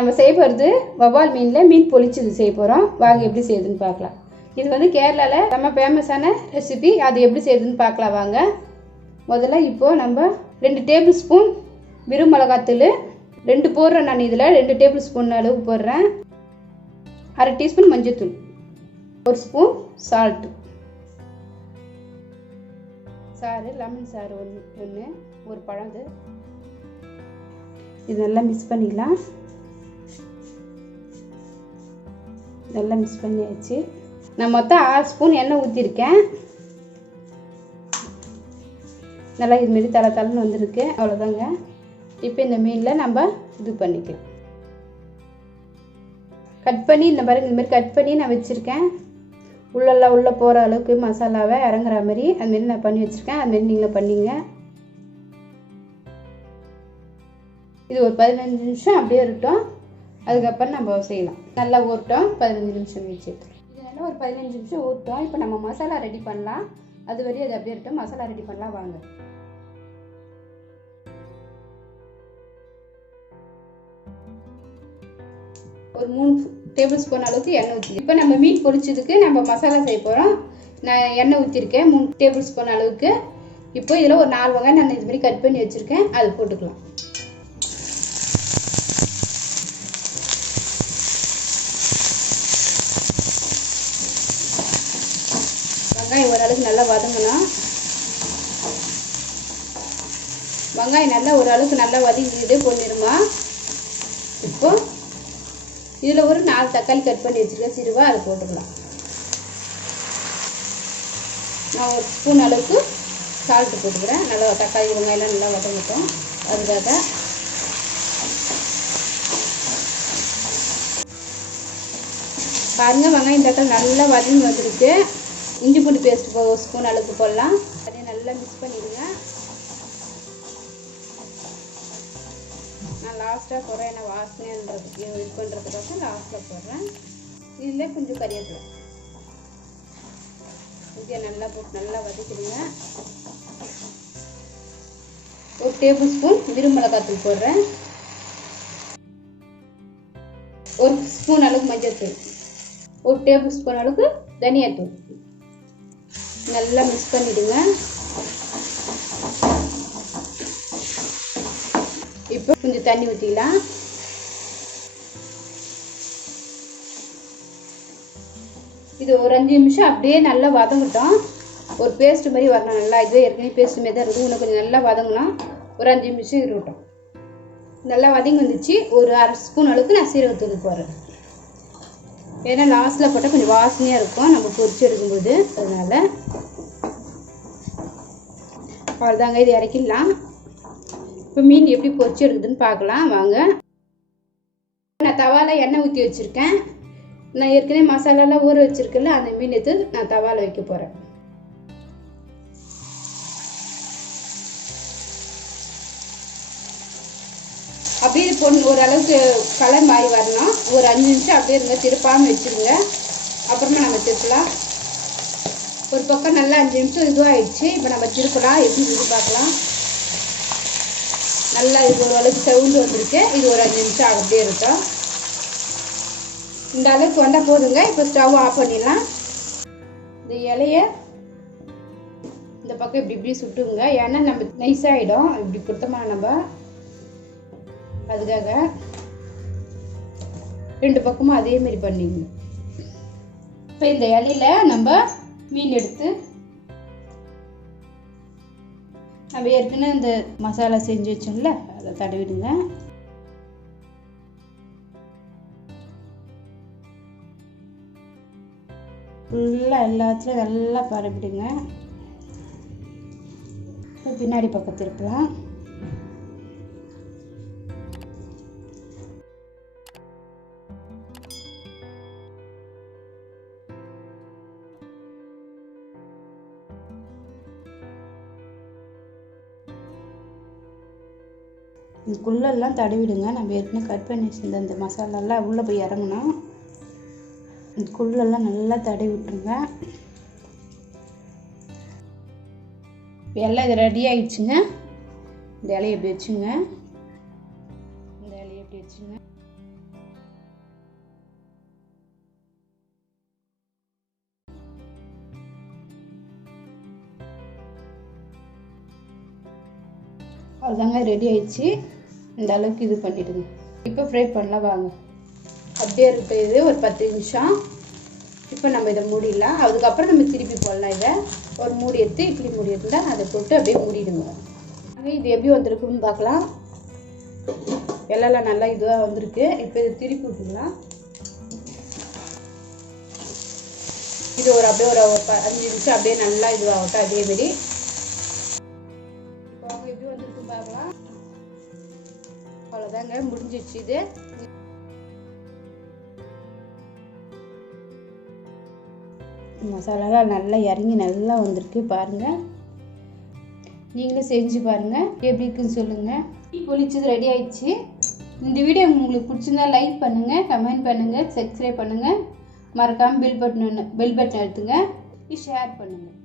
நம்ம செய்ய போகிறது வவ்வால் மீனில் மீன் பொரிச்சது செய்ய போகிறோம். வாங்க எப்படி செய்யுதுன்னு பார்க்கலாம். இது வந்து கேரளாவில் ரொம்ப ஃபேமஸான ரெசிபி. அது எப்படி செய்யுதுன்னு பார்க்கலாம் வாங்க. முதல்ல இப்போது நம்ம 2 டேபிள் ஸ்பூன் வெறும் மிளகாத்தூள் 2 போடுறேன். நான் இதில் 2 டேபிள் ஸ்பூன் அளவுக்கு போடுறேன். 1/2 டீஸ்பூன் மஞ்சள்தூள், 1 ஸ்பூன் சால்ட்டு, சாறு லெமன் சாறு ஒன்று, ஒரு பழம். இது நல்லா மிக்ஸ் பண்ணிக்கலாம். நல்லா மிக்ஸ் பண்ணியாச்சு. நான் மொத்தம் 6 ஸ்பூன் எண்ணெய் ஊற்றிருக்கேன். நல்லா இதுமாரி தலைன்னு வந்துருக்கு. அவ்வளோதாங்க. இப்போ இந்த மீனில் நம்ம இது பண்ணிக்கலாம். கட் பண்ணி இந்த பாருங்க, இதுமாரி கட் பண்ணி நான் வச்சுருக்கேன். உள்ளே போகிற அளவுக்கு மசாலாவை இறங்குற மாதிரி அதுமாரி நான் பண்ணி வச்சுருக்கேன். அதுமாரி நீங்களும் பண்ணிங்க. இது ஒரு 15 நிமிஷம் அப்படியே இருக்கட்டும். அதுக்கப்புறம் நம்ம செய்யலாம். நல்லா ஊறட்டும். 15 நிமிஷம் வச்சு இது நல்லா ஒரு 15 நிமிஷம் ஊறட்டும். இப்போ நம்ம மசாலா ரெடி பண்ணலாம். அது வரையும் அது அப்படியே இருக்கட்டும். மசாலா ரெடி பண்ணலாம் வாங்க. ஒரு 3 டேபிள் ஸ்பூன் அளவுக்கு எண்ணெய் ஊற்றி இப்போ நம்ம மீன் பொரிச்சதுக்கு நம்ம மசாலா செய்ய போகிறோம். நான் எண்ணெய் ஊற்றிருக்கேன் 3 டேபிள் ஸ்பூன் அளவுக்கு. இப்போ இதில் ஒரு 4 வெங்காயம் நான் இதுமாரி கட் பண்ணி வச்சுருக்கேன். அது போட்டுக்கலாம். வெங்காயம் ஓரளவுக்கு நல்லா வதங்கணும். வெங்காயம் நல்லா ஓரளவுக்கு நல்லா வதங்கிட்டு பொன்னிருமா. இப்போ இதில் ஒரு 4 தக்காளி கட் பண்ணி வச்சுருக்கேன் சிறுவா. அதை போட்டுக்கலாம். நான் 1 ஸ்பூன் அளவுக்கு சால்ட்டு போட்டுக்கிறேன். நல்லா தக்காளி வெங்காயம்லாம் நல்லா வதங்கட்டும். அதுக்காக பாருங்கள், வெங்காயம் தக்காளி நல்லா வதங்கி வந்துருக்கு. இஞ்சி பூண்டு பேஸ்ட் 1 ஸ்பூன் அளவுக்கு போடலாம். அதையும் நல்லா மிக்ஸ் பண்ணிடுங்க. நான் லாஸ்ட்டாக போடுறேன். என்ன வாசனைன்றதுக்கு இது பண்ணுறதுக்காக லாஸ்ட்டில் போடுறேன். இதில் கொஞ்சம் கறிவேப்பிலை இதை நல்லா போட்டு நல்லா வதக்கிடுங்க. 1 டேபிள் ஸ்பூன் வெறும் மிளகாத்தூள் போடுறேன். 1 ஸ்பூன் அளவுக்கு மஞ்சள்தூள், 1 டேபிள் ஸ்பூன் அளவுக்கு தனியாத்தூள். நல்லா மிக்ஸ் பண்ணிடுங்க. இப்போ கொஞ்சம் தண்ணி ஊற்றிக்கலாம். இது ஒரு 5 நிமிஷம் அப்படியே நல்லா வதங்கட்டும். ஒரு பேஸ்ட் மாதிரி வரணும். நல்லா இதுவே ஏற்கனவே பேஸ்ட் மாதிரி தான் இருக்குது. இன்னும் கொஞ்சம் நல்லா வதங்கணும். ஒரு 5 நிமிஷம் இருக்கட்டும். நல்லா வதங்கி வந்துச்சு. ஒரு 1/2 ஸ்பூன் அளவுக்கு நான் சீரகத்தூள் போடுறேன். ஏன்னா லாஸ்ட்டில் போட்டால் கொஞ்சம் வாசனையாக இருக்கும் நம்ம பொரிச்சு எடுக்கும்போது. அதனால் அவ்வளோதாங்க. இது இறக்கிடலாம். இப்போ மீன் எப்படி பொரிச்சு எடுக்குதுன்னு பார்க்கலாம் வாங்க. நான் தவாவில் எண்ணெய் ஊற்றி வச்சுருக்கேன். நான் ஏற்கனவே மசாலாலாம் ஊற வச்சுருக்கேன்ல, அந்த மீன் எடுத்து நான் தவாவில் வைக்க போகிறேன். அப்படியே பொண்ணு ஓரளவுக்கு கலர் மாறி வரணும். ஒரு 5 நிமிஷம் அப்படியே இருங்க, திருப்பாமல் வச்சுருங்க. அப்புறமா நம்ம திருப்பலாம். ஒரு பக்கம் நல்லா 5 நிமிஷம் இதுவாகிடுச்சு. இப்போ நம்ம திருப்பலாம். எப்படி இது பார்க்கலாம். நல்லா இது ஓரளவுக்கு செவந்து வந்துருக்கு. இது ஒரு 5 நிமிஷம் அப்படியே இருக்கும். இந்த அளவுக்கு வந்தால் போதுங்க. இப்போ ஸ்டவ் ஆஃப் பண்ணிடலாம். இந்த இலையை இந்த பக்கம் இப்படி சுட்டுங்க. ஏன்னா நம்ம நைஸாகிடும் இப்படி கொடுத்தோமா நம்ம. அதுக்காக 2 பக்கமும் அதேமாரி பண்ணிங்க. இப்போ இந்த இலையில நம்ம மீன் எடுத்து நம்ம ஏற்கனவே இந்த மசாலா செஞ்சு வச்சோம்ல, அதை தடவிடுங்க. ஃபுல்லாக எல்லாத்துலேயும் நல்லா பரப்பிடுங்க. இப்போ பின்னாடி பக்கம் திருப்பலாம். இதுக்குள்ளெல்லாம் தடவிடுங்க. நம்ம ஏற்கனவே கட் பண்ணி வச்சுருந்த அந்த மசாலாலாம் உள்ளே போய் இறங்கணும். இதுக்குள்ளெல்லாம் நல்லா தடவி விட்டுருங்க. இப்போ எல்லாம் இது ரெடி ஆகிடுச்சுங்க. இந்த இலையை எப்படி வச்சுங்க, இந்த இலையை எப்படி வச்சுங்க. அதாங்க ரெடி ஆயிடுச்சு. இந்த அளவுக்கு இது பண்ணிவிடுங்க. இப்போ ஃப்ரை பண்ணலாம் வாங்க. அப்படியே இருக்க இது ஒரு 10 நிமிஷம். இப்போ நம்ம இதை மூடிடலாம். அதுக்கப்புறம் நம்ம திருப்பி போடலாம். இதை ஒரு மூடி எடுத்து இட்லி மூடி இருந்தால் அதை போட்டு அப்படியே மூடிடுங்க. இது எப்படி வந்திருக்குன்னு பார்க்கலாம். எல்லாம் நல்லா இதுவாக வந்திருக்கு. இப்போ இது திருப்பி விட்டுக்கலாம். இது ஒரு அப்படியே ஒரு 5 நிமிஷம் அப்படியே நல்லா இதுவாகட்டும். அதேமாரி இப்போ அவங்க எப்படி வந்திருக்கு பார்க்கலாம். அவ்வளோதாங்க, முடிஞ்சிடுச்சு. இது மசாலாலாம் நல்லா இறங்கி நல்லா வந்திருக்கு பாருங்கள். நீங்களும் செஞ்சு பாருங்கள், எப்படி இருக்குன்னு சொல்லுங்கள். பொரிச்சது ரெடி ஆயிடுச்சு. இந்த வீடியோ உங்களுக்கு பிடிச்சிருந்தா லைக் பண்ணுங்கள், கமெண்ட் பண்ணுங்கள், சப்ஸ்கிரைப் பண்ணுங்கள். மறக்காமல் பெல் பட்டன் அழுத்துங்க, ஷேர் பண்ணுங்கள்.